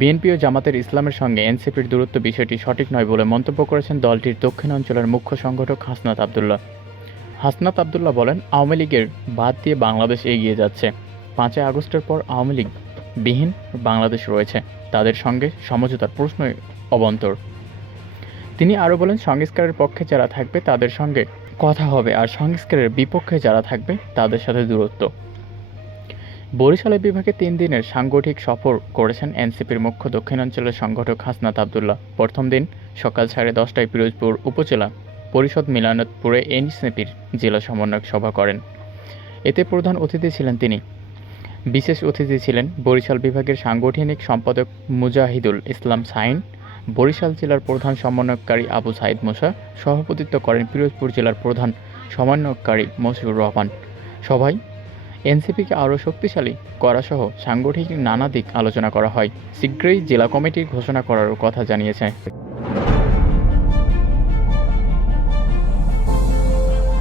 BNP ও জামাতের ইসলামের সঙ্গে এনসিপির দূরত্ব বিষয়টি সঠিক নয় বলে মন্তব্য করেছেন দলটির দক্ষিণ অঞ্চলের মুখ্য সংগঠক হাসনাত আবদুল্লাহ। হাসনাত আবদুল্লাহ বলেন, আওয়ামী লীগের বাদ দিয়ে বাংলাদেশ এগিয়ে যাচ্ছে। পাঁচই আগস্টের পর আওয়ামী লীগ বিহীন বাংলাদেশ রয়েছে। তাদের সঙ্গে সমঝোতার প্রশ্নই অবন্তর। তিনি আরও বলেন, সংস্কারের পক্ষে যারা থাকবে তাদের সঙ্গে কথা হবে, আর সংস্কারের বিপক্ষে যারা থাকবে তাদের সাথে দূরত্ব। বরিশালে বিভাগে তিন দিনের সাংগঠনিক সফর করেছেন এনসিপির মুখ্য দক্ষিণাঞ্চলের সংগঠক হাসনাত আবদুল্লাহ। প্রথম দিন সকাল সাড়ে দশটায় পিরোজপুর উপজেলা পরিষদ মিলানতপুরে এনসিপির জেলা সমন্বয়ক সভা করেন। এতে প্রধান অতিথি ছিলেন তিনি। বিশেষ অতিথি ছিলেন বরিশাল বিভাগের সাংগঠনিক সম্পাদক মুজাহিদুল ইসলাম সাইন, বরিশাল জেলার প্রধান সমন্বয়কারী আবু সাইদ মোসা, সভাপতিত্ব করেন পিরোজপুর জেলার প্রধান সমন্বয়কারী মসিউর রহমান। সভায় এনসিপিকে আরও শক্তিশালী করাসহ সাংগঠনিক নানা দিক আলোচনা করা হয়। শীঘ্রই জেলা কমিটির ঘোষণা করারও কথা জানিয়েছে।